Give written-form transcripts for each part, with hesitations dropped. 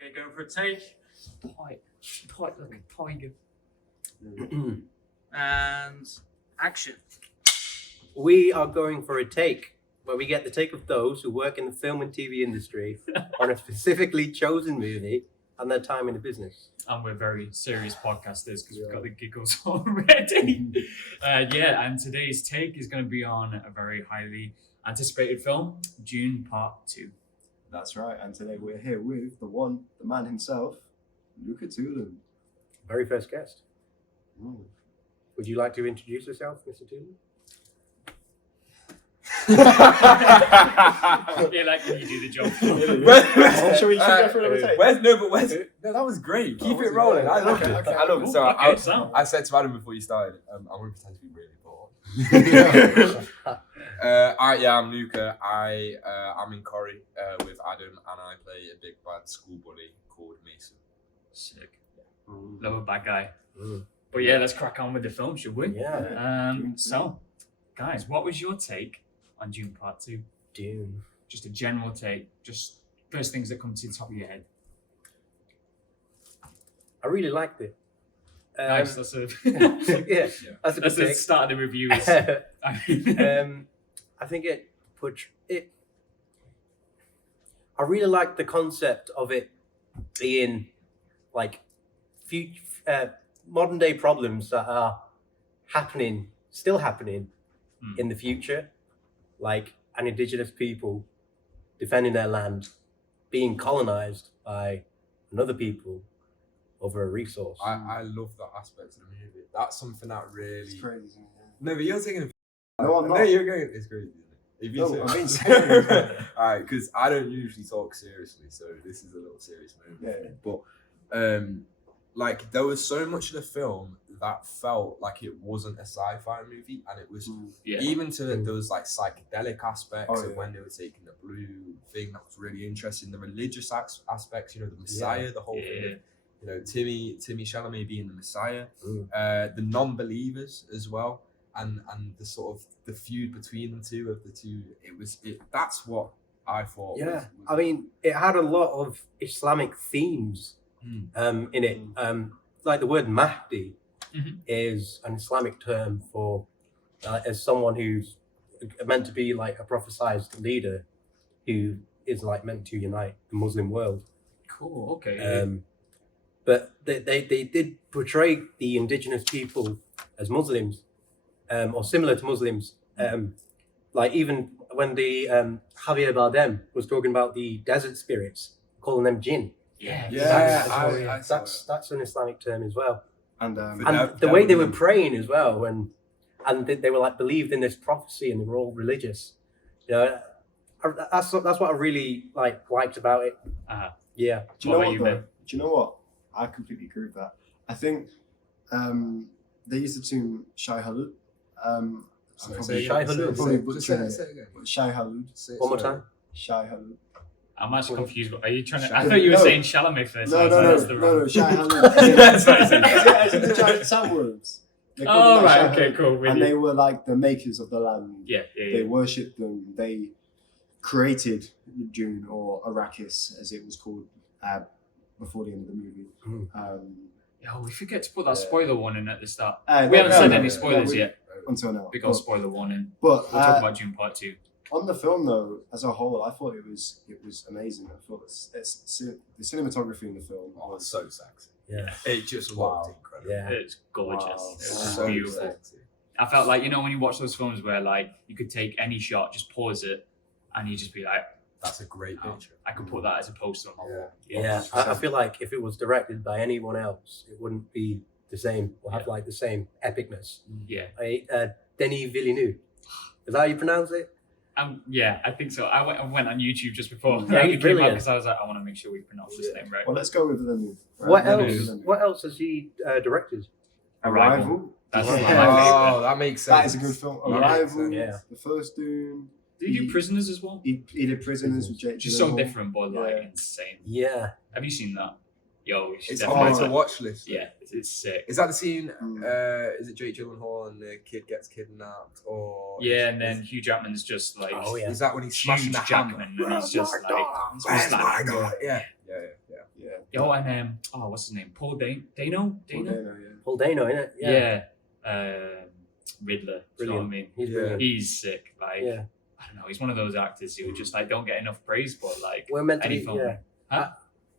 Okay, going for a take. Point like a tiger. And action. We are going for a take where we get the take of those who work in the film and TV industry on a specifically chosen movie and their time in the business. And we're very serious podcasters because we've got the giggles already. And today's take is going to be on a very highly anticipated film, Dune Part 2. That's right, and today we're here with the man himself, Luca Toolan. Very first guest. Would you like to introduce yourself, Mr. Toolan? Yeah, like when you do the job. Should we go for another take? No, that was great. Keep it rolling. I loved it. Okay. I loved it. So Okay, I said to Adam before you started, I'm going to pretend to be really bored. I'm Luca. I'm in Corrie with Adam, and I play a big bad school bully called Mason. Sick. Love a bad guy. But yeah, let's crack on with the film, should we? Yeah. So, guys, what was your take on Dune Part 2? Dune. Just a general take, just first things that come to the top of your head. I really liked it. Nice, that's a yeah, that's a that's good the take. start of the review. I think it. I really like the concept of it being like modern day problems that are still happening in the future, like an indigenous people defending their land, being colonized by another people over a resource. I love that aspect of the movie. That's something that really. It's crazy. Isn't it? No, but you're taking. No, I'm not. No, you're going. It's crazy. Isn't it? No, I'm being serious. Alright, because I don't usually talk seriously, so this is a little serious moment. Yeah. But like there was so much of the film that felt like it wasn't a sci-fi movie, and it was even to there was like psychedelic aspects of when they were taking the blue thing that was really interesting. The religious aspects, the Messiah, the whole thing. Timmy Chalamet being the Messiah, the non-believers as well. And the sort of the feud between the two of the two, that's what I thought. Yeah, I mean, it had a lot of Islamic themes in it. Like the word Mahdi is an Islamic term for as someone who's meant to be like a prophesized leader who is like meant to unite the Muslim world. Cool. Okay. But they did portray the indigenous people as Muslims. Or similar to Muslims, like even when the Javier Bardem was talking about the desert spirits, calling them jinn. That's an Islamic term as well. And the way they were praying as well, and they were like believed in this prophecy, and they were all religious. That's what I really liked about it. Yeah. Do you know what? I completely agree with that. I think they used the term Shai Halud. Shai Halud. Shai Halud. One more time. Shai Halud. I'm actually confused. Are you trying to? I thought you were saying Chalamet first. No. Shai Halud. Sorry. The giant sandworms. Oh right. Okay. Cool. And they were like the makers of the land. Yeah. They worshipped them. They created Dune, or Arrakis, as it was called before the end of the movie. We forget to put that spoiler warning at the start. We haven't said any spoilers yet. Until now. Big old spoiler warning. But we'll talk about Dune Part 2. On the film, though, as a whole, I thought it was amazing. I thought the cinematography in the film was so sexy. Yeah. It just looked incredible. Yeah. It's gorgeous. Wow. It was So beautiful. sexy. I felt like, when you watch those films where like you could take any shot, just pause it, and you just be like, That's a great picture. I could put that as a poster on my wall. Yeah. I feel like if it was directed by anyone else, it wouldn't be the same or have like the same epicness. Yeah. Denis Villeneuve. Is that how you pronounce it? I think so. I went on YouTube just before Yeah, he's came out brilliant. because I was like, I want to make sure we pronounce his name right. Well, let's go with Villeneuve. What else has he directed? Arrival. That's Yeah. my favorite. That makes sense. That is a good film. Yeah. Arrival. Yeah. The first Dune. Did he do Prisoners as well? He did Prisoners with Jake Just so Gyllenhaal. different, but like insane. Yeah. Have you seen that? Yo, you should It's definitely on my watch to watch list. it. Yeah, it's sick. Is that the scene? Is it Jake Gyllenhaal and the kid gets kidnapped, or Yeah, and then Hugh Jackman's just like, Oh, yeah. Is that when he's smashing huge the hammer? Jackman, and he's just like, Where's my God? Yeah. Yeah. Oh, and what's his name? Paul Dano. Paul Dano, yeah. Paul Dano, innit? Yeah. Riddler. You know what I Brilliant. mean? He's Yeah. brilliant. He's sick. Like, Yeah. I don't know. He's one of those actors who just like don't get enough praise, but like We're meant to any be, film. yeah. Huh?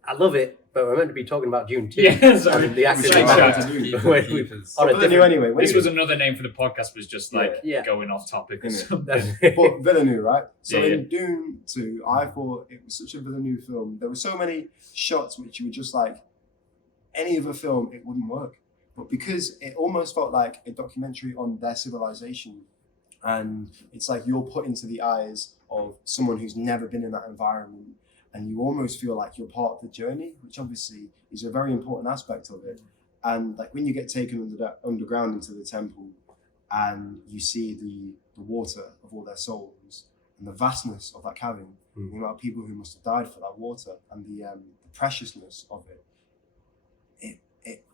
I love it, but we're meant to be talking about Dune 2. Yeah, sorry. And the acting Sorry, about sorry. it. Keep Wait, it- we- keep it- on a Villeneuve different- anyway. This was another name for the podcast. Was just like Yeah. going off topic or Innit? something. But Villeneuve, right? So Yeah, in Dune 2, I thought it was such a Villeneuve film. There were so many shots which you were just like, any other film, it wouldn't work. But because it almost felt like a documentary on their civilization, and it's like you're put into the eyes of someone who's never been in that environment, and you almost feel like you're part of the journey, which obviously is a very important aspect of it. And like when you get taken underground into the temple, and you see the water of all their souls and the vastness of that cavern, the amount of people who must have died for that water, and the preciousness of it.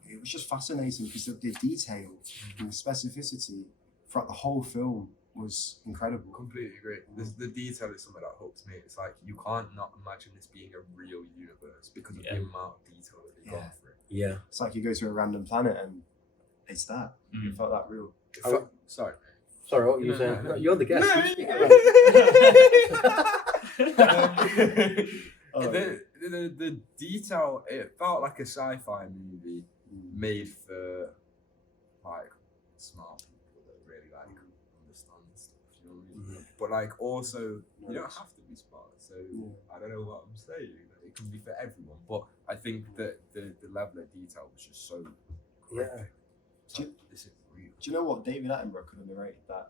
It was just fascinating because of the detail and the specificity throughout the whole film was incredible. Completely agree. The detail is something that hooks me. It's like you can't not imagine this being a real universe because of the amount of detail that they've gone through. Yeah. It's like you go to a random planet and it's that. It felt that real. Sorry. Sorry, what were you saying? no. You're the guest. The detail, it felt like a sci-fi movie made for like smart people that really like understand stuff, you know what I mean? But like also you don't have to be smart, so I don't know what I'm saying. It can be for everyone, but I think that the level of detail was just so Yeah. this is real. Do you know what? David Attenborough could have narrated that.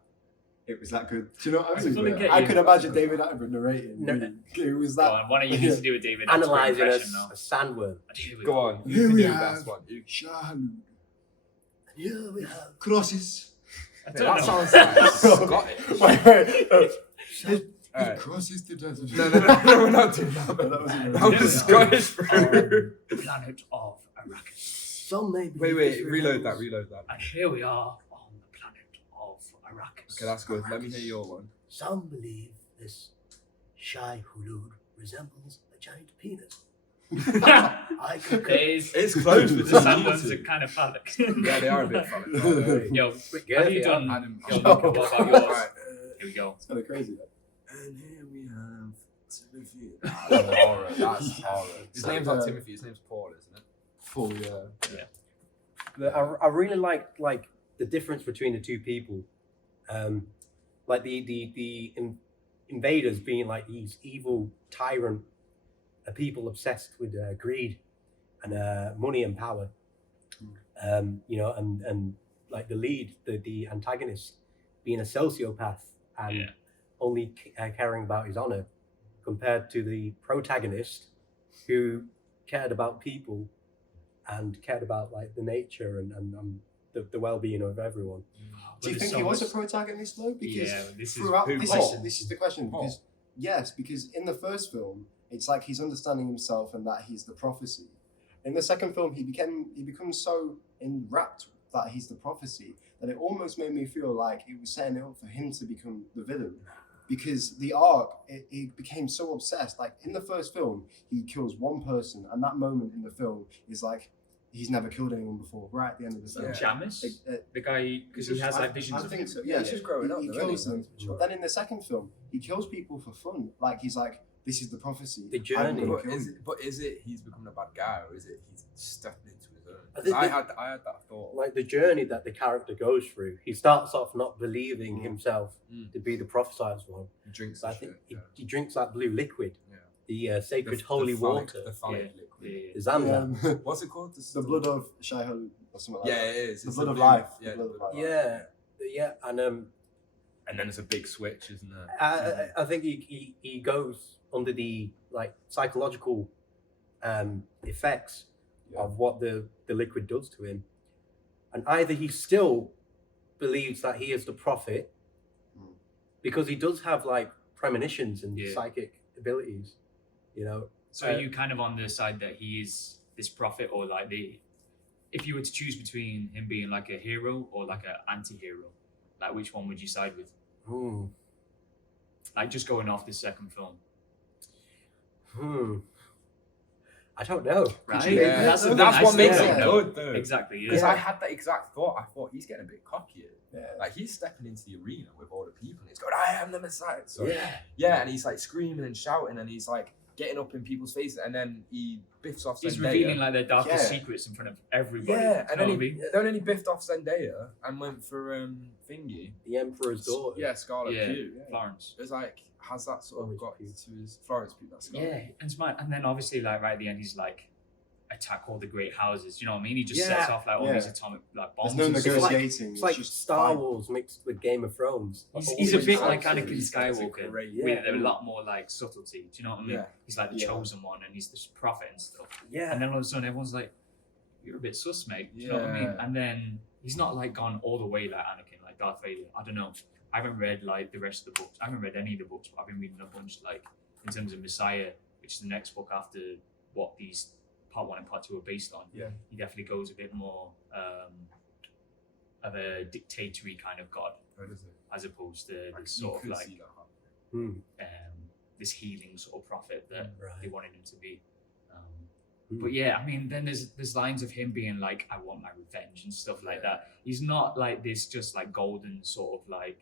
It was that good. Do you know what I I'm was gonna saying? get I you. could imagine David Attenborough narrating. No. It was Go that. on, why don't you just do a David Analysing impression a now? sandworm. Here we Go on, Here you can we do the have- best one. Shahalud. Yeah, we have. Crosses. I That don't know. sounds like Scottish. Wait. Alright. Crosses the desert. No, we're not doing that. That wasn't That was Scottish, bro. The planet of Arrakis. Some may be Wait, reload that. And here we are on the planet of Arrakis. Okay, that's good. Let me hear your one. Some believe this Shai Hulud resembles a giant penis. I concur. It's close, but The sandworms are kind of phallic. Yeah, they are a bit funny. Yo, Yeah, have you yeah. done? Adam, Yo, Luca, what about yours? Alright, Here we go. It's kind of crazy. and here we have Timothy. That's horror. That's horror. His name's not Timothy. His name's Paul, isn't it? Full, yeah. I really like the difference between the two people, like the invaders being like these evil tyrant people obsessed with greed and money and power, you know, and like the lead, the antagonist being a sociopath and only caring about his honor, compared to the protagonist who cared about people and cared about like the nature and the well-being of everyone. Do you think he was a protagonist though? Because this is throughout who, this Paul? is the question. Paul? Because yes, because in the first film, it's like he's understanding himself and that he's the prophecy. In the second film, he becomes so enwrapped that he's the prophecy that it almost made me feel like it was setting it up for him to become the villain. Because the arc, it became so obsessed. Like in the first film, he kills one person, and that moment in the film is like he's never killed anyone before. Right at the end of the film, Jamis, the guy, because he It's has just- like visions I of think him. so. Yeah, He's just growing up, He though, kills isn't them. he? But then in the second film, he kills people for fun. Like he's like, this is the prophecy. The journey. I'm gonna But kill is, you. it, but is it he's becoming a bad guy, or is it he's stepping into his own? I 'Cause think I that- had that thought. Like the journey that the character goes through, he starts off not believing himself to be the prophesied one. He drinks So I that think shit. he drinks that blue liquid, Yeah. the sacred The holy phallic- water, The phallic Yeah. liquid. the Zamzam. What's it called? The blood of Shai-Hulud or something like Yeah, that. it is. The It's blood a of blue- life. Yeah, The blood of life. Yeah, and And then it's a big switch, isn't it? I think he goes under the like psychological effects of what the liquid does to him, and either he still believes that he is the prophet because he does have like premonitions and psychic abilities, you know. So are you kind of on the side that he is this prophet, or like if you were to choose between him being like a hero or like an anti-hero, like which one would you side with? Like just going off this second film. I don't know. Right? Yeah. That's the thing, That's I what makes still it don't know. good, though. Exactly. Because Yeah. I had that exact thought. I thought he's getting a bit cocky. Yeah. Like he's stepping into the arena with all the people and he's going, I am the Messiah. So, Yeah. and he's like screaming and shouting and he's like getting up in people's faces and then he biffs off He's Zendaya. revealing like their darkest Yeah. secrets in front of everybody. Yeah, and You know then he biffed off Zendaya and went for thingy. The Emperor's daughter. Yeah, Scarlet yeah, Pugh. Florence. It's like, has that sort of got Florence to his Florence Pugh? That's Scarlet. Yeah, and it's mad. And then obviously, like right at the end, he's like, attack all the great houses. You know what I mean? He just Yeah. sets off like all Yeah. these atomic like bombs. There's no and stuff. negotiating. It's like just Star fight. Wars mixed with Game of Thrones. He's a bit like Absolutely. Anakin Skywalker, It's a great- with yeah. a lot more like subtlety. Do you know what I mean? Yeah. He's like the Yeah. chosen one, and he's this prophet and stuff. Yeah. And then all of a sudden, everyone's like, "You're a bit sus, mate." Do you know what I mean? Yeah. And then he's not like gone all the way like Anakin, like Darth Vader. I don't know. I haven't read like the rest of the books. I haven't read any of the books, but I've been reading a bunch. Like in terms of Messiah, which is the next book after what these part 1 and part 2 are based on. Yeah. He definitely goes a bit more of a dictatory kind of god, What is it? as opposed to Like, this you sort of could like see that happening. this healing sort of prophet that they Right. wanted him to be. But yeah, I mean, then there's lines of him being like, "I want my revenge" and stuff like that. He's not like this just like golden sort of like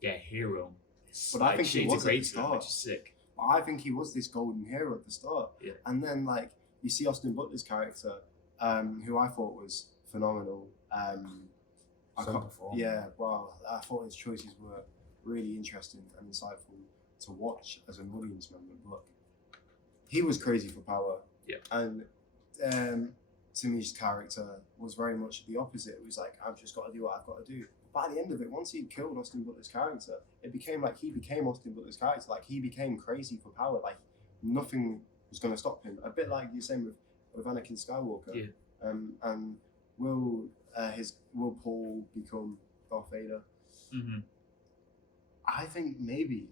hero. It's But I like think he shades was of at the grey to him, start. which is sick. I think he was this golden hero at the start. Yeah. And then like you see Austin Butler's character, who I thought was phenomenal. Yeah, wow. I thought his choices were really interesting and insightful to watch as an audience member. But he was crazy for power. Yeah. And Timmy's character was very much the opposite. It was like, I've just got to do what I've got to do. But at the end of it, once he killed Austin Butler's character, it became like he became Austin Butler's character. Like he became crazy for power. Like nothing was going to stop him. A bit like you're saying with Anakin Skywalker. Yeah. And will Paul become Darth Vader? Mm-hmm. I think maybe.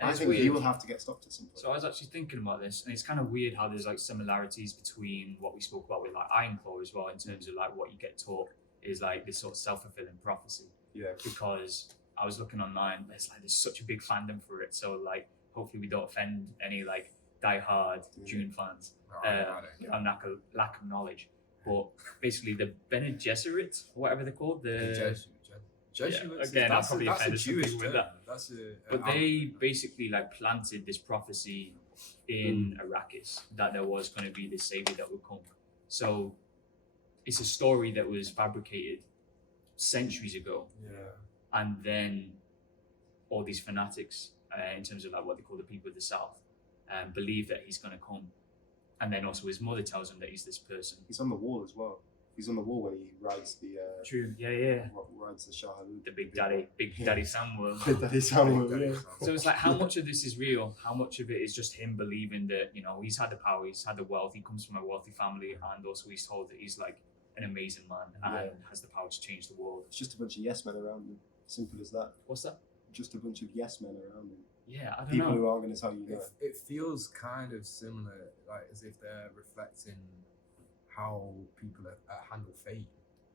And I it's think he weird. will have to get stopped at some point. So I was actually thinking about this, and it's kind of weird how there's like similarities between what we spoke about with like Ironclaw as well, in terms of like what you get taught is like this sort of self-fulfilling prophecy. Yeah. Because I was looking online, it's like there's such a big fandom for it. So like, hopefully we don't offend any like die-hard Dune fans on lack of knowledge. But basically, the Bene Gesserit, or whatever they're called, Jesuits. again, I'll probably that's a offend some Jewish people with term. that. But they basically like planted this prophecy in Arrakis that there was going to be this savior that would come. So it's a story that was fabricated centuries ago, and then all these fanatics, in terms of like what they call the people of the South, believe that he's going to come, and then also his mother tells him that he's this person. He's on the wall as well. He's on the wall when he rides the True. Yeah. rides the Shahaloot. The Big Daddy Samuel. Daddy Samuel, yeah. So it's like, how much of this is real? How much of it is just him believing that, you know, he's had the power, he's had the wealth, he comes from a wealthy family, and also he's told that he's like an amazing man and has the power to change the world. It's just a bunch of yes men around him. Simple as that. What's that? Just a bunch of yes men around him. Yeah, I don't People know. who aren't going to tell you no. It feels kind of similar, like as if they're reflecting how people handle fate.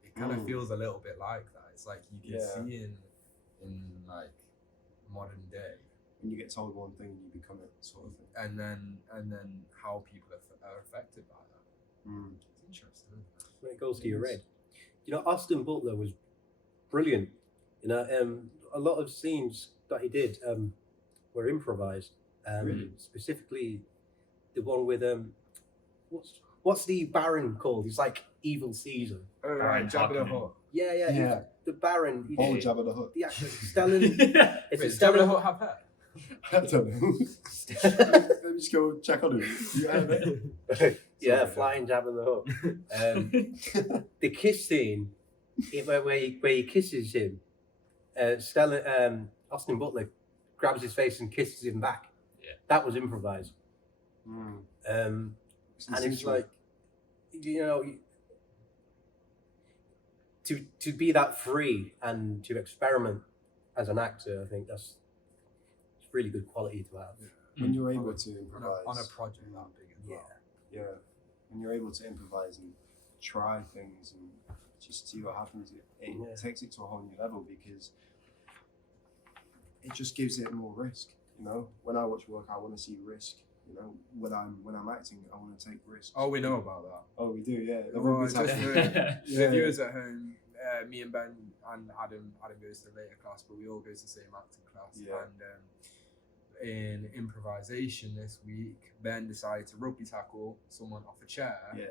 It kind of feels a little bit like that. It's like you can see in like modern day, When you get told one thing, you become it, sort of thing. and then how people are affected by that. It's interesting. Isn't it? When it goes to your head. You know, Austin Butler was brilliant. You know, a lot of scenes that he did were improvised. Really? Specifically, the one with what's the Baron called? He's like evil Caesar. Oh, Baron right, Jabba the Harkonnen. Hutt. Yeah. Yeah. The Baron. He Old did Jabba the Hutt. the actual Stellan. It's Wait, a does Jabba the Stellan. Hutt have hair? I don't know. Let me just go check on him. You have it? Yeah, Sorry. flying Jabba the Hutt. The kiss scene, where he kisses him, Austin Butler grabs his face and kisses him back. Yeah. That was improvised. Mm. And it's like, you know, to be that free and to experiment as an actor, I think it's really good quality to have. when you're able to improvise on a project that big as well. yeah, when you're able to improvise and try things and just see what happens, it takes it to a whole new level because it just gives it more risk. You know, when I watch work, I want to see risk. You know, when I'm acting, I want to take risks. Oh, we know about that. Oh, we do, yeah. The Well, rugby just tackle. for Yeah. the viewers at home, me and Ben and Adam goes to the later class, but we all go to the same acting class. Yeah. And in improvisation this week, Ben decided to rugby tackle someone off a chair. Yeah.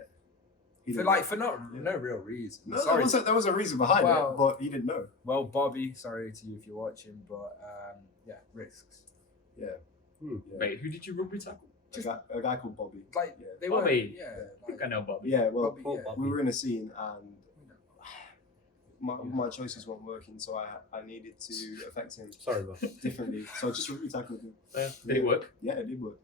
For no real reason. No, Sorry. there was a reason behind it, but he didn't know. Well, Bobby, sorry to you if you're watching, but yeah, risks. Yeah. Wait, who did you rugby tackle? A guy called Bobby. Like Yeah. they Bobby. were, yeah. I think I know Bobby. Yeah, well, Bobby, yeah. we were in a scene and my choices weren't working, so I needed to affect him Sorry, Bob. differently. So I just rugby tackled him. Did it work? Yeah, it did work.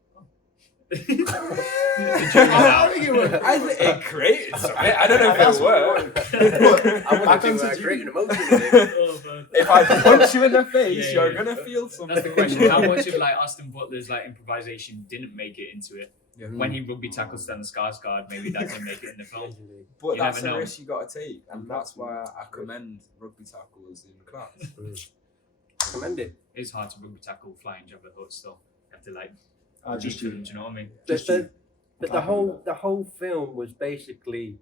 Did you I think it worked. I think it created something. I don't know if That's it what worked. I want Back to onto create an you. emotion with it. Oh, man. If I punch you in the face, Yeah, you're yeah. gonna feel something. That's the question. How much of like Austin Butler's like improvisation didn't make it into it? Yeah. When he rugby tackled Stan Skarsgård, maybe that didn't make it in the film. But You that's never a know. risk you got to take, and that's why I commend rugby tackles in class. Commend it. It's hard to rugby tackle flying Jabba the Hutt still. You have to like Just leap you. them, do you know what I mean? But the whole film was basically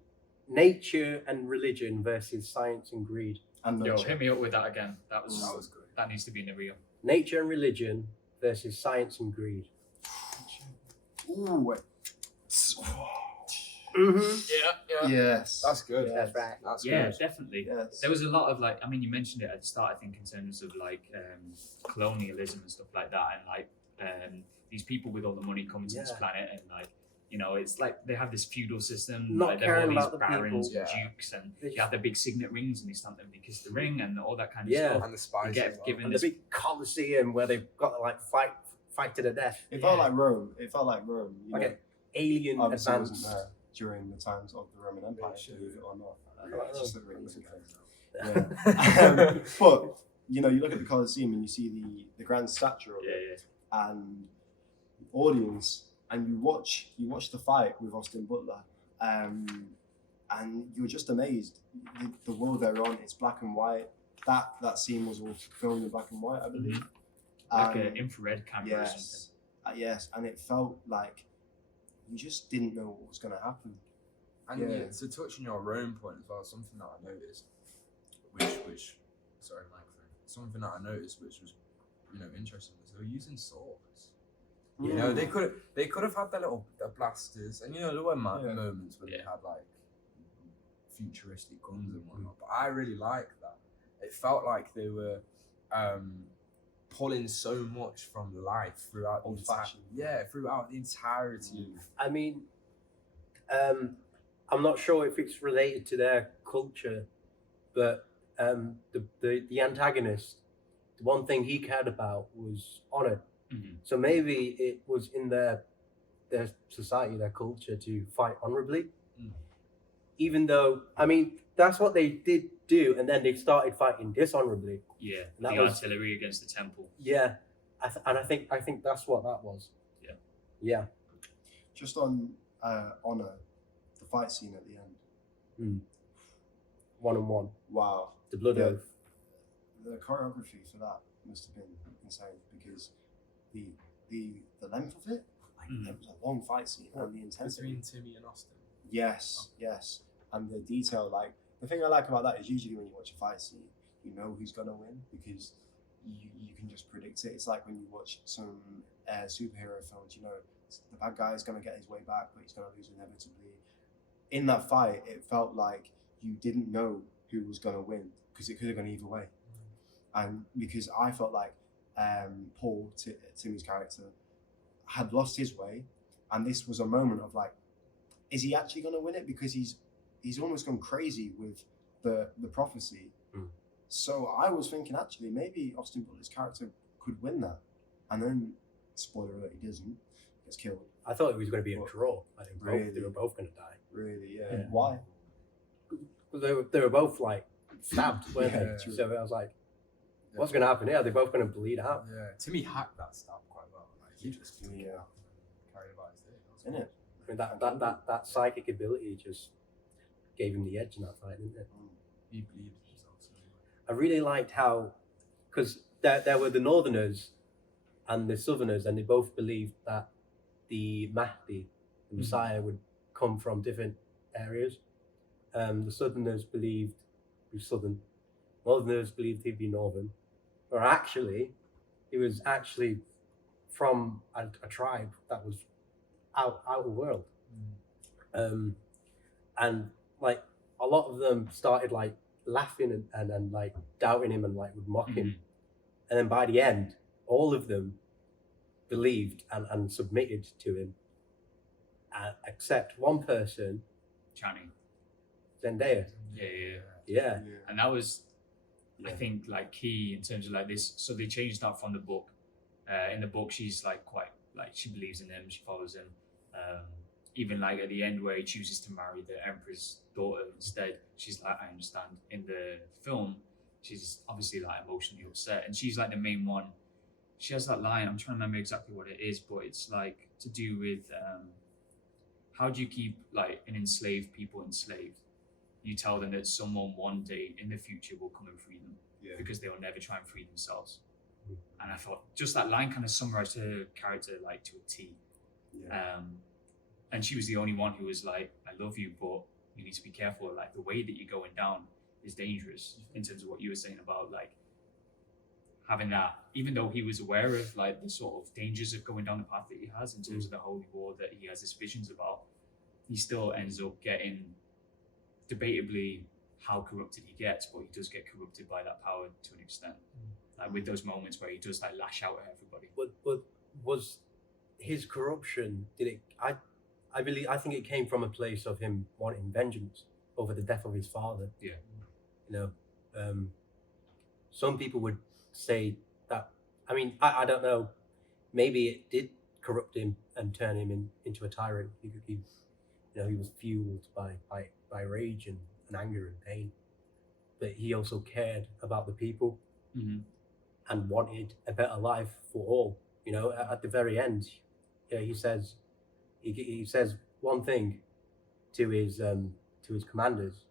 nature and religion versus science and greed. And Yo, nurture. hit me up with that again. That was good. that needs to be in the reel. Nature and religion versus science and greed. Ooh, wait. Mm-hmm. Yes. That's good. Yeah. That's right. That's Yeah, good. definitely. Yes. There was a lot of like, I mean, you mentioned it at the start, I think, in terms of like colonialism and stuff like that, and like these people with all the money coming to this Yeah. planet, and like, you know, it's like they have this feudal system, Not like, they have all caring these about the barons people. and Yeah. dukes, and They you have the big signet rings, and they stamp them they kiss the ring, and all that kind of Yeah. stuff. And the spice. You get as well. given And the this. big Colosseum where they've got to like fight to the death. It felt like Rome. It felt like Rome. You Like know, an alien obviously advance. wasn't there during the times of the Roman Empire, believe it or not. Yeah. Just the rings and things. Yeah. But you know, you look at the Colosseum and you see the grand stature of Yeah, it, yeah. and audience, and you watch the fight with Austin Butler, and you're just amazed. The world they're on, it's black and white. That scene was all filmed in black and white, I believe. Like an infrared camera or something. Yes, yes, and it felt like you just didn't know what was going to happen. And Yeah. yeah, to touch on your Rome point as well, something that I noticed, which sorry, microphone. Something that I noticed, which was, you know, interesting, was they were using swords. You know, they could have had their blasters, and you know there were Yeah. moments when they Yeah. had like futuristic guns and whatnot. But I really liked that. It felt like they were pulling so much from life throughout the Old-fashioned. throughout the entirety of. I mean, I'm not sure if it's related to their culture, but the antagonist, the one thing he cared about was honor. Mhm. So maybe it was in their society, their culture, to fight honorably. Mm. Even though, I mean, that's what they did do, and then they started fighting dishonorably. Yeah, And that the was- artillery against the temple. Yeah, I think that's what that was. Yeah. Yeah. Just on honor, the fight scene at the end. 1-on-1. Wow, The blood Yeah. oath. the choreography for that must have been insane because the length of it, like Mhm. it was a long fight scene, and the intensity. Between Timmy and Austin. Yes, yes, and the detail. Like the thing I like about that is usually when you watch a fight scene, you know who's gonna win because you can just predict it. It's like when you watch some superhero films, you know the bad guy is gonna get his way back, but he's gonna lose inevitably. In that fight, it felt like you didn't know who was gonna win because it could have gone either way, and because I felt like Paul, Timmy's character, had lost his way, and this was a moment of like, is he actually going to win it? Because he's almost gone crazy with the prophecy. Mm. So I was thinking, actually, maybe Austin Butler's character could win that. And then, spoiler alert, he doesn't. He gets killed. I thought it was going to be a draw. I think Really? they were both going to die. Really, yeah. Yeah. Why? They were both like stabbed, weren't Yeah, they? true. So I was like, what's going to happen here? Are they both going to bleed out? Yeah, Timmy hacked that stab quite well. Like he just Yeah. carried about his day. Isn't it? I mean, that psychic ability just gave him the edge in that fight, didn't it? He believed himself. So. I really liked how, because there were the Northerners and the Southerners, and they both believed that the Mahdi, the Messiah, would come from different areas. The Southerners believed he was Southern. Northerners believed he'd be Northern. Or actually, he was actually from a tribe that was out of the world. And like a lot of them started like laughing and like doubting him and like would mock him. And then by the end, all of them believed and submitted to him, except one person, Channing. Zendaya. Yeah. And that was, I think, like key in terms of like this. So they changed that from the book. In the book, she's like quite like she believes in him. She follows him. Even like at the end where he chooses to marry the emperor's daughter instead, she's like, I understand. In the film, she's obviously like emotionally upset, and she's like the main one. She has that line. I'm trying to remember exactly what it is, but it's like to do with how do you keep like an enslaved people enslaved? You tell them that someone one day in the future will come and free them because they will never try and free themselves. And I thought just that line kind of summarized her character like to a T. And she was the only one who was like, I love you, but you need to be careful. Like the way that you're going down is dangerous in terms of what you were saying about like having that, even though he was aware of like the sort of dangers of going down the path that he has in terms of the holy war that he has his visions about, he still ends up getting debatably how corrupted he gets, but he does get corrupted by that power to an extent. Like with those moments where he does like lash out at everybody. But was his corruption, I think it came from a place of him wanting vengeance over the death of his father. Yeah. You know, some people would say that, I mean, I don't know, maybe it did corrupt him and turn him into a tyrant. He was fueled by rage and anger and pain, but he also cared about the people and wanted a better life for all. You know, at the very end, he says one thing to his commanders: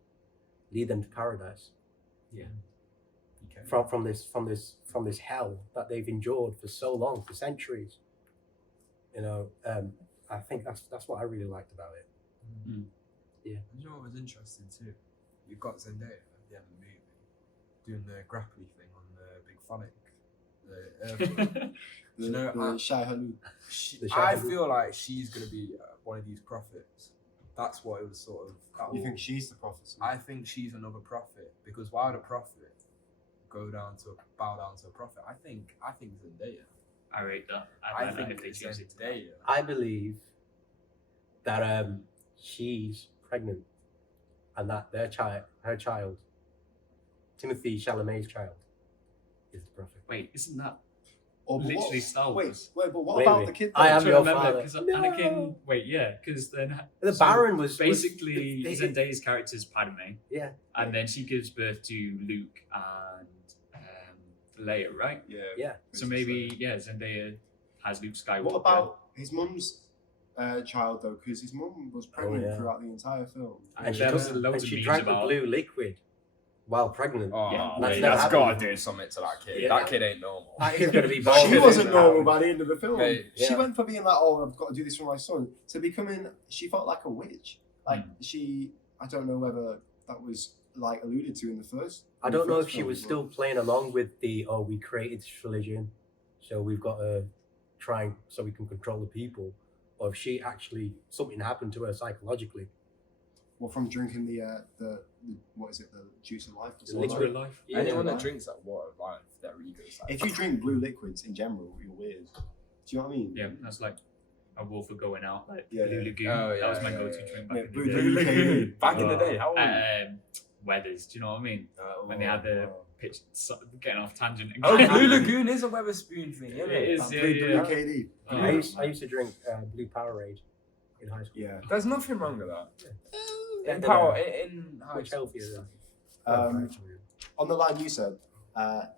lead them to paradise. Yeah. Okay. From this hell that they've endured for so long, for centuries. You know, I think that's what I really liked about it. Yeah. You know what was interesting too? You've got Zendaya at the end of the movie doing the grappling thing on the big phallic. The Shai Hulud. I feel like she's going to be one of these prophets. That's what it was sort of. You think she's the prophet? I think she's another prophet, because why would a prophet bow down to a prophet? I think Zendaya. I rate that. I think think if they choose it. Zendaya. I believe that she's pregnant, and that her child, Timothy Chalamet's child, is the prophet. Wait, isn't that Or literally Star Wars? Wait, but what Wait, about wait. the kid? I am I'm trying to your remember father. because No. Anakin. Wait, yeah, because then The so Baron was basically was- Zendaya's character's Padme, Yeah. and then she gives birth to Luke and Leia, right? Yeah. So maybe Zendaya has Luke Skywalker. What about his mum's child though? Because his mum was pregnant throughout the entire film. And she, there was took, loads and of she memes drank about the blue liquid while pregnant. Oh, Yeah. That's that's never got to happened. do something to that kid. Yeah. That kid ain't normal. That is going to be She bonkers, wasn't isn't normal it? by the end of the film. Mate, She yeah. went from being like, "Oh, I've got to do this for my son," to becoming. She felt like a witch. Like she, I don't know whether that was like alluded to in the first. I don't know if she film, was but- still playing along with we created this religion, so we've got to try so we can control the people, or if she actually, something happened to her psychologically. Well, from drinking the what is it, the juice of life? or The something Liquid like that. life. Yeah. Anyone Yeah. that drinks that water of life, their ego's like. If you drink blue liquids in general, you're weird. Do you know what I mean? Yeah, that's like a wolf for going out. Like Yeah, Blue yeah. Lagoon. Oh, that was yeah, my yeah, go-to yeah. drink Yeah, back in Blue the day. Lagoon. Back in the day, how old? Weathers. Do you know what I mean? When they had the pitch, getting off tangent. Oh, again. Blue Lagoon is a Weatherspoon thing, isn't It it? is. Blue Yeah. KD. I used to drink blue Powerade in high school. Yeah. There's nothing wrong with that. Yeah, In no, power, no. in high Much school. healthier than. On the line you said,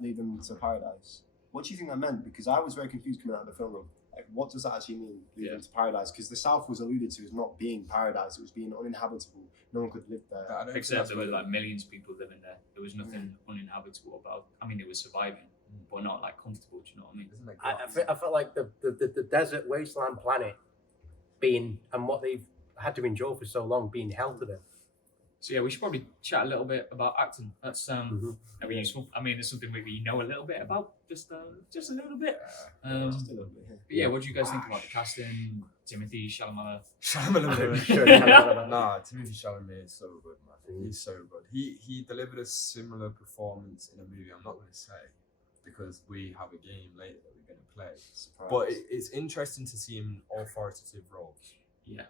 lead them to paradise. What do you think that meant? Because I was very confused coming out of the film room. Like, what does that actually mean, lead them to paradise? Because the South was alluded to as not being paradise; it was being uninhabitable. No one could live there. I don't think Except that's there were what- like millions of people living there. There was nothing uninhabitable about. I mean, it was surviving, but not like comfortable. Do you know what I mean? Isn't it I grass? felt like the desert wasteland planet being and what they've had to endure for so long being held to them. So yeah, we should probably chat a little bit about acting. That's that'd be useful. I mean, it's something we know a little bit about, just a little bit. Just a little bit. But yeah, what do you guys think about the casting? Timothy Chalamet. Nah, Timothy Chalamet is so good, man. He's so good. He delivered a similar performance in a movie. I'm not going to say because we have a game later that we're going to play. Surprise. But it's interesting to see him in authoritative roles. Yeah.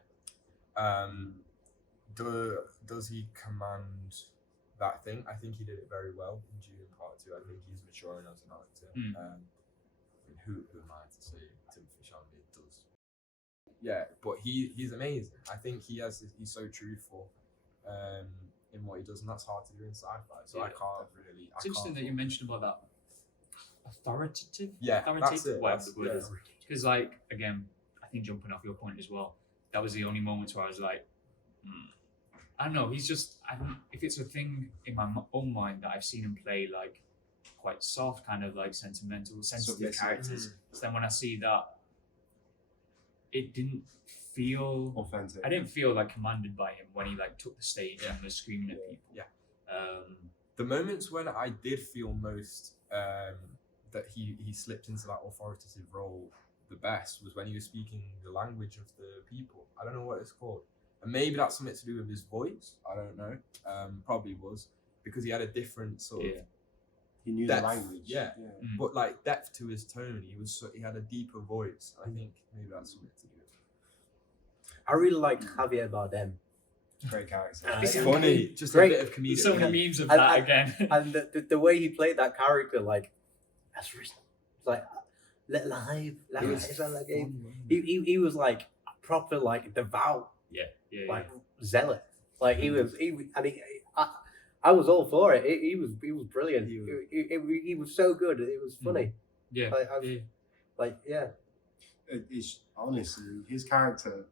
Does he command that thing? I think he did it very well in Dune Part 2. I think he's maturing as an actor. I mean, who am I to say Timothy Chalamet does? Yeah, but he's amazing. I think he's so truthful in what he does, and that's hard to do in sci-fi. So I can't really. It's interesting that you mentioned about that authoritative. Yeah, that's it. Whatever the word is. Because like again, I think jumping off your point as well, that was the only moments where I was like, I don't know. He's just. If it's a thing in my own mind that I've seen him play like quite soft, kind of like sentimental, sensitive characters. So then when I see that, it didn't feel authentic. I didn't feel like commanded by him when he like took the stage and was screaming at people. Yeah. The moments when I did feel most that he slipped into that authoritative role the best was when he was speaking the language of the people. I don't know what it's called. And maybe that's something to do with his voice. I don't know. Probably was because he had a different sort of. He knew depth, the language. Yeah. But like depth to his tone. He had a deeper voice. I think maybe that's something to do with it. I really like Javier Bardem. Great character. It's funny. Just Great. a bit of comedic. So many memes of that again. And the way he played that character, like, that's risen. It's like, live. He was like proper, like devout. Like zealot. Like I was all for it. He was brilliant. He was so good. It was funny. Yeah. It's honestly, his character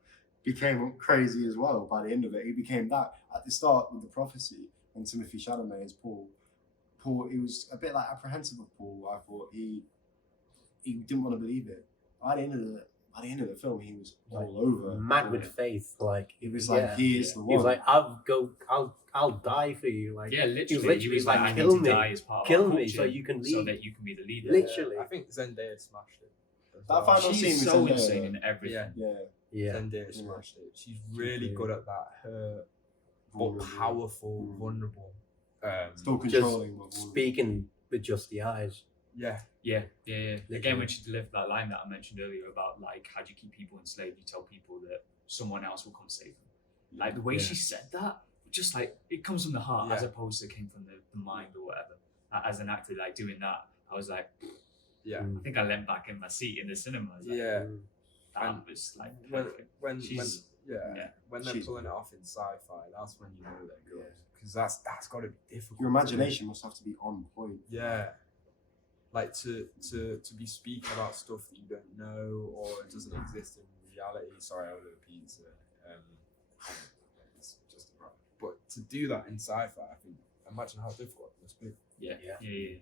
became crazy as well by the end of it. He became that at the start with the prophecy and Timothy Chalamet as Paul, he was a bit like apprehensive of Paul. I thought he didn't want to believe it. By the end of the film, he was all over. Mad with faith, like he was like, he is the one. He was like, I'll die for you. Like, literally, he was like, I kill need me, to die as part of kill our me, culture so you can leave. so that you can be the leader. Literally, I think Zendaya smashed it. That final scene She's with so Zendaya, insane in everything. yeah. Zendaya smashed it. She's really good at that. Her but powerful, vulnerable. Still controlling. Just speaking with just the eyes. Yeah. Again, when she delivered that line that I mentioned earlier about like how do you keep people enslaved? You tell people that someone else will come save them. Like the way she said that, just like it comes from the heart as opposed to it came from the mind or whatever. As an actor, like doing that, I was like, I think I leant back in my seat in the cinema. I was like, that was like perfect. when they're pulling it off in sci-fi, that's when you know they're good because that's got to be difficult. Your imagination must have to be on point. Yeah. Like to be speaking about stuff that you don't know or it doesn't exist in reality. Sorry, I ordered a pizza. It's just a problem. But to do that in sci-fi, I think, imagine how difficult it must be. Yeah.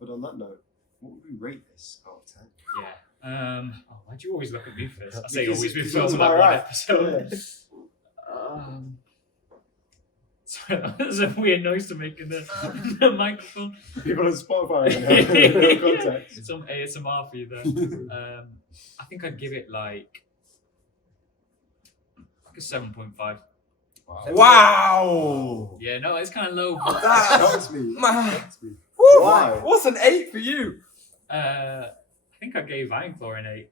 But on that note, what would we rate this out of 10? Yeah. Why do you always look at me first? I say Because always with it's films about like right. one episode. Sorry, that was a weird noise to make in the microphone. People on Spotify right now. Context. Some ASMR for you there. I think I'd give it like a 7.5. Wow! Yeah, no, it's kind of low. That shocks me. Why? What's an 8 for you? I think I gave Iron Claw an 8.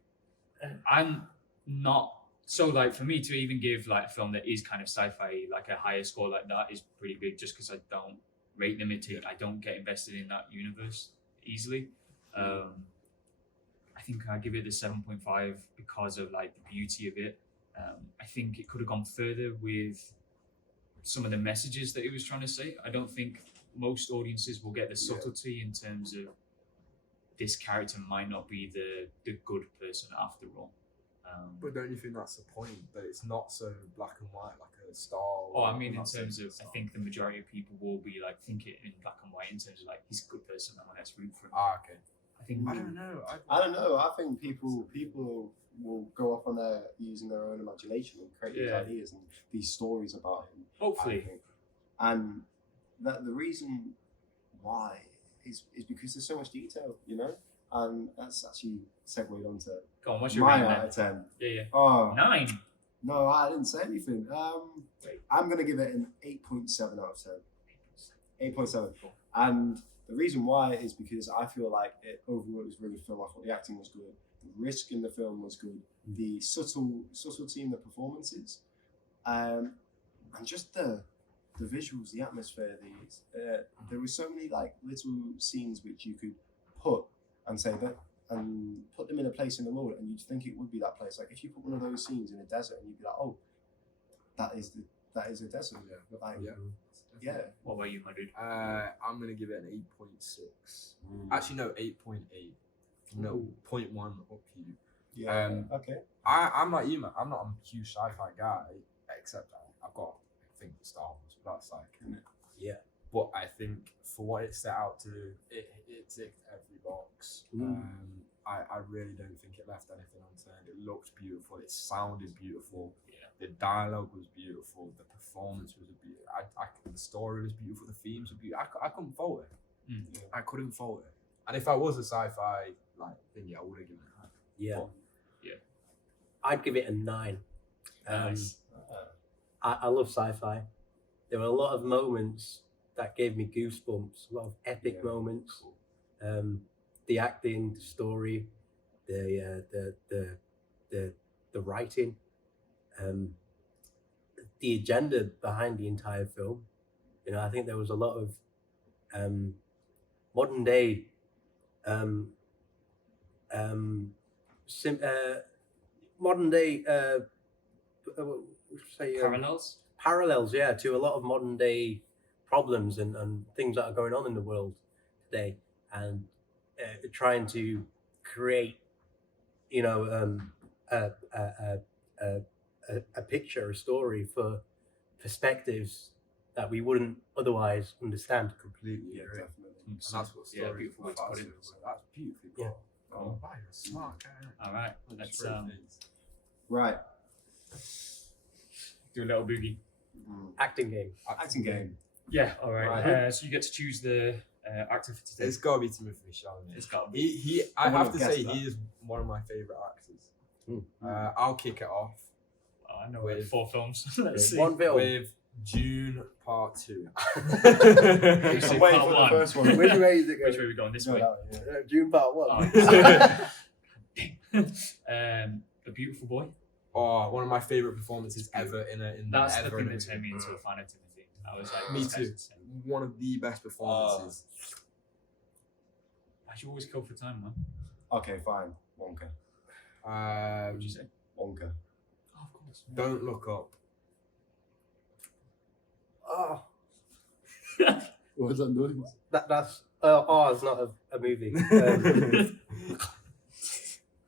I'm not so like for me to even give like a film that is kind of sci-fi like a higher score like that is pretty big just because I don't rate limited. I don't get invested in that universe easily. I think I give it the 7.5 because of like the beauty of it. I think it could have gone further with some of the messages that it was trying to say. I don't think most audiences will get the subtlety in terms of this character might not be the good person after all. But don't you think that's the point? That it's not so black and white like a Star Oh, I mean in terms of, I think the majority of people will be like thinking in black and white in terms of like he's a good person and let's root for him. Ah, okay. I think I don't know. I don't know. I think people will go off on their using their own imagination and create these ideas and these stories about him. Hopefully. And that the reason why is because there's so much detail, you know, and that's actually segued onto Go on, what's your my rating out then? of 10. Yeah. Oh 9. no, I didn't say anything. I'm gonna give it an 8.7 out of 10. 8.7. Cool. And the reason why is because I feel like it overall was a really good film. I thought the acting was good, the risk in the film was good, the subtlety in the performances, and just the visuals, the atmosphere. There were so many like little scenes which you could put and say that and put them in a place in the world, and you'd think it would be that place. Like if you put one of those scenes in a desert, and you'd be like, oh, that is a desert. Yeah. Like, Yeah. yeah. What about you, 100? I'm gonna give it an 8.6. Actually, no, 8.8. No, 0.1 upkeep. Yeah. Okay. I'm like you, man. I'm not a huge sci-fi guy, except I've got a thing for Star Wars. But that's like, Yeah. But I think for what it set out to do, it ticked every box. I really don't think it left anything unturned. It looked beautiful. It sounded beautiful. Yeah. The dialogue was beautiful. The performance was beautiful. The story was beautiful. The themes were beautiful. I couldn't fault it. I couldn't fault it. And if I was a sci-fi like thing, I would have given it a 9. Yeah. But, I'd give it a 9. Nice. I love sci-fi. There were a lot of moments that gave me goosebumps. A lot of epic moments. The acting, the story, the writing, the agenda behind the entire film. You know, I think there was a lot of modern day parallels, yeah, to a lot of modern day problems and things that are going on in the world today, and trying to create, you know, a picture, a story for perspectives that we wouldn't otherwise understand. completely. Yeah, agree. definitely. And that's what story beautiful way to put it. That's beautifully put. Yeah. Oh, wow, you're a smart guy. All right, let's Right. do a little boogie. Acting game. Acting game. Yeah, all right. Right. So you get to choose the actor for today. It's got to be Timothy Chalamet. It's got to be. I I have to wouldn't say, guess he is one of my favorite actors. Mm. I'll kick it off I know with 4 films. Let's see. One film. with Dune Part 2. You I'm say waiting part for the 1. first one. Which way is it Which going? way are we going? This No, way. that way, yeah. June Part 1. A Beautiful Boy. Oh, one of my favorite performances ever in That's ever the in thing a that turned me movie. into a fan of Timothy. I was like, Me this guy's too. insane. One of the best performances. I should always kill for time, man. Okay, fine. Wonka. What would you say? Wonka. Oh, of course. Don't Look Up. Oh, What was that noise? that's it's not a movie.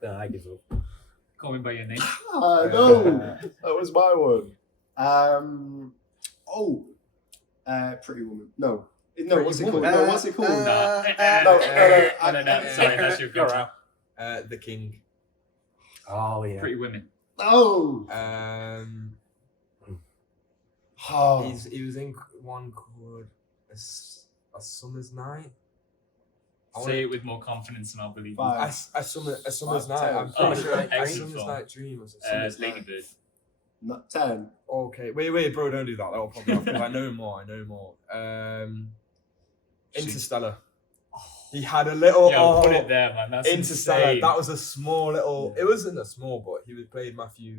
No, I give up. Call me by your name. No, that was my one. Pretty Woman. No, what's it called? No, what's it called? No. No. Sorry, that's your You're control. right. The King. Oh yeah. Pretty Women. No. He was in one called A Summer's Night. Say it with more confidence and I'll believe you. Five. A Summer's Five, Night. 10. I'm Oh, pretty sure. A excellent Summer's film. Night Dream was a Summer's Lady Night. Bird. Not 10. Okay, wait, bro, don't do that. That'll pop me off because I know more. Interstellar. He had a little. Yo, put it there, man. That's Interstellar. insane. That was a small little. It wasn't a small, but he played Matthew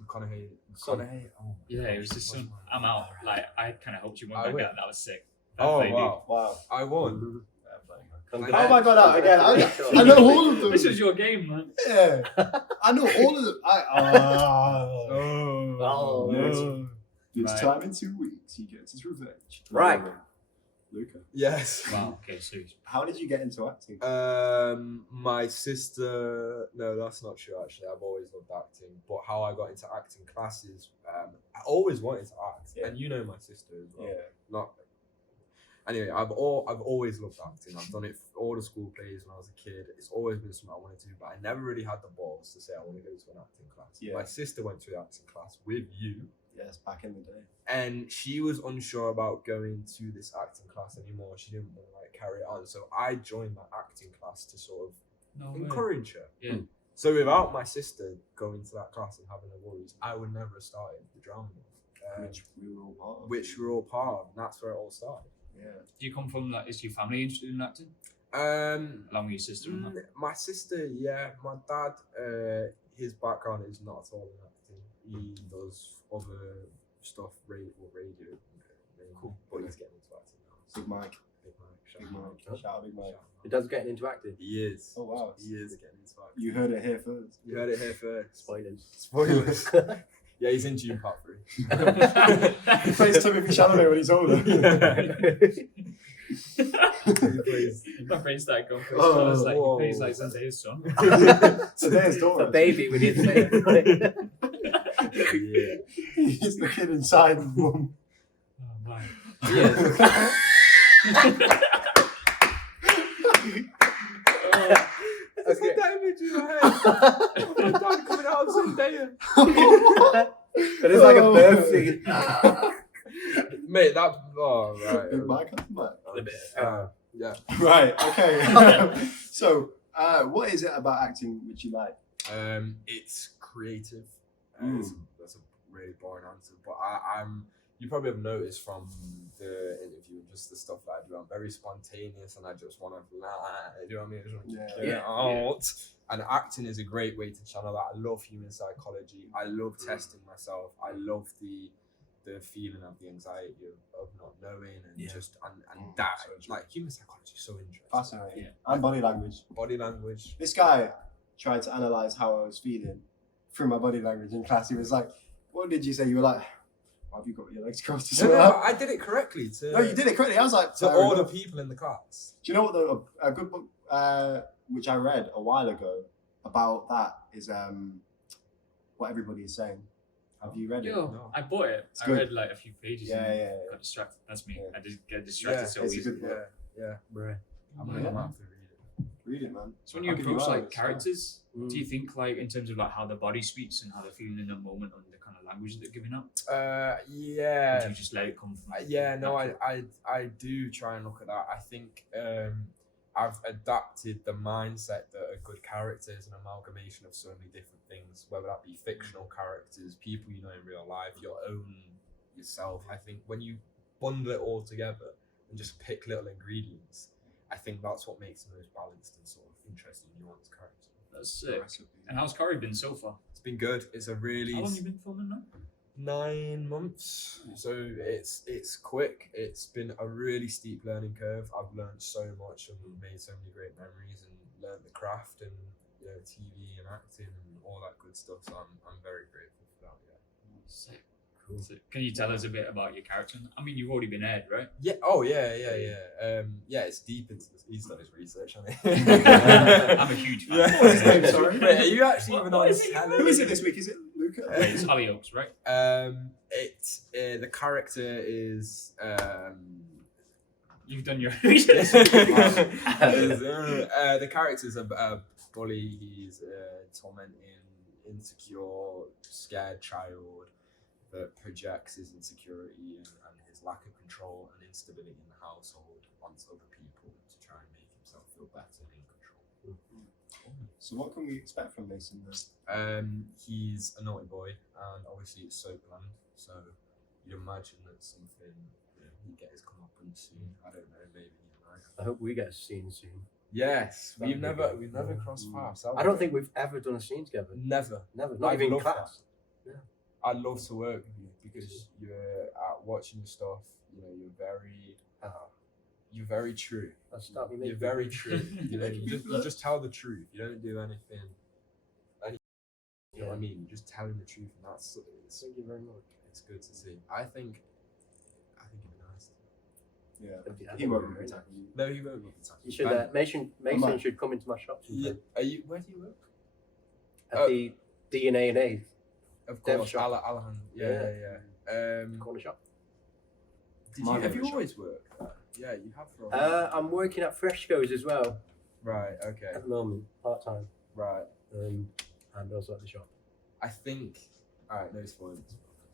McConaughey. Oh, Yeah, it was just some. I'm out. Like, I kind of hoped you won I that win. guy. That was sick. Fair Oh play, dude. Wow. I won. Congrats. How have I got out again? Congratulations. I know all of them. This was your game, man. Yeah. I know all of them. Oh, no. This Right. time in 2 weeks, he gets his revenge. Right. Luca. Yes. Wow. Okay, serious. How did you get into acting? My sister. No, that's not true. Actually, I've always loved acting. But how I got into acting classes, I always wanted to act, Yeah. and you know my sister as well. Yeah. Not. Anyway, I've always loved acting. I've done it for all the school plays when I was a kid. It's always been something I wanted to do, but I never really had the balls to say I want to go to an acting class. Yeah. My sister went to the acting class with you. Yes, back in the day. And she was unsure about going to this acting class anymore. She didn't want to like carry it on. So I joined that acting class to sort of encourage her. Yeah. So without my sister going to that class and having her worries, I would never have started the drama. Which we were all part of. Which we're all part of, and that's where it all started. Yeah. Do you come from like? Is your family interested in acting? Along with your sister and that? My sister, yeah. My dad, his background is not at all in acting. He does other stuff, radio. Cool. But he's getting into acting now. Big Mike. Big Mike. Shout out Big Mike. It does getting into acting. He is. Oh wow. He is getting into acting. You heard it here first. You heard it here first. Spoilers. Yeah, he's in Dune Part 3. He plays Timothy Chalamet when he's older. He plays. My brain started going crazy. Oh, I was like, whoa. he plays like Zendaya's son. Today's daughter. A baby, we need to say. Yeah. He's the kid inside the mum. Oh man. Yes. It's got that image in your head. Oh my dad coming out of Zendaya. It is like a birth scene. Mate, that. Oh, right. Big Mike, Yeah. Right, okay. So, what is it about acting which you like? It's creative. Mm. That's a really boring answer, but I'm. You probably have noticed from the interview and just the stuff that I do. I'm very spontaneous, and I just want to. You know what I mean? I just want to get it out. And acting is a great way to channel that. I love human psychology. I love testing myself. I love the feeling of the anxiety of not knowing and just and that like human psychology is so interesting. Fascinating. And body language. Body language. This guy tried to analyze how I was feeling through my body language in class. He was like, "What did you say?" You were like, "Why have you got your legs crossed?" No, I did it correctly. No, you did it correctly. I was like, to all the people in the class. Do you know what a good book which I read a while ago about that is What Everybody Is Saying. Have you read it? No. I bought it. It's I good. read like a few pages and got distracted. That's me. Yeah. I just get distracted so it's a easily. good book. Yeah. Right. I'm gonna have to read it. Read it, man. So when you I'll give you approach like hours, characters, do you think like in terms of like how the body speaks and how they're feeling in that moment and the kind of language they're giving out? Or Yeah. do you just let it come from? Yeah, no, I do try and look at that. I think I've adapted the mindset that a good character is an amalgamation of so many different things, whether that be fictional characters, people you know in real life, your own yourself. I think when you bundle it all together and just pick little ingredients, I think that's what makes the most balanced and sort of interesting, nuanced character. That's sick. And how's Corey been so far? It's been good. It's a really... How long have you been filming now? 9 months, so it's quick. It's been a really steep learning curve. I've learned so much and made so many great memories and learned the craft and TV and acting and all that good stuff. So I'm very grateful for that. Yeah. Sick. Cool. So can you tell us a bit about your character? I mean, you've already been aired, right? Yeah. Oh yeah. It's deep into this. He's done his research on it. I'm a huge fan. Yeah. What's his name, sorry? Wait, are you actually even on? Who is it this week? Is it Luca? Wait, it's Ali Oaks, right? The character is You've done your research. The character's a bully. He's a tormenting, insecure, scared child that projects his insecurity and his lack of control and instability in the household onto other people to try and make himself feel better and in control. So what can we expect from Mason then? He's a naughty boy, and obviously it's so bland. So you'd imagine that something he'd get his comeuppance soon. I don't know, maybe he might. I hope we get a scene soon. Yes, we've That'd never be crossed paths. I don't think we've ever done a scene together. Never. Not I'd even in love class. I'd love to work with you because you're watching your stuff. You're very true. That's not me. You're very true. You just tell the truth. You don't do anything. You know what I mean? You're just telling the truth, and Thank you very much. it's good to see. I think it'd be nice. Yeah. He won't be attacking you. No, he won't be attacking. You should. Mason should come into my shop sometime. Where do you work? At the DNA and A Of Dev course, shop. Alahan. Yeah. corner shop. Have you always worked there? Yeah, you have for a while. I'm working at Fresco's as well Right, okay. at the moment, part time, Right. and also at the shop. I think. Alright, no spoilers.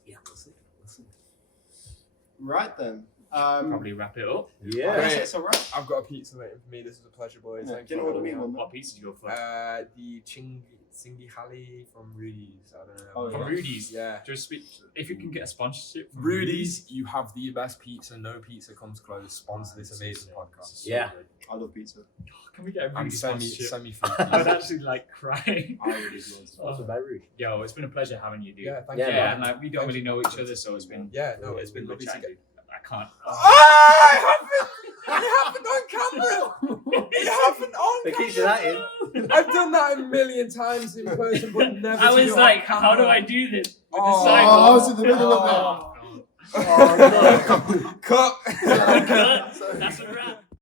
Yeah. We'll see. Right then. Probably wrap it up. Yeah. I guess it's all right. I've got a pizza waiting for me. This is a pleasure, boys. Yeah, Thank didn't you. order me one. What pizza did you go for? The Singi Hali from Rudy's. I don't know. Oh, From yeah. Rudy's. Yeah. Just speak, if you can get a sponsorship from Rudy's, you have the best pizza. No pizza comes close. Sponsor this amazing podcast. Yeah. I love pizza. Can we get a And Rudy's sponsorship? send me food. I would actually like cry. I really do. Also by Rude. Yo, it's been a pleasure having you, dude. Yeah, thank Yeah, you. Yeah, and like we don't really know each other, so it's been Yeah, no, it's been lovely to chatting, get. dude. I can't. It happened on camera. It happened on They camera. keep that in. I've done that a million times in person, but never. I to was do it like, on camera. how do I do this? With Oh, the I was in the middle of it. Oh, Cut. Cut. That's a wrap.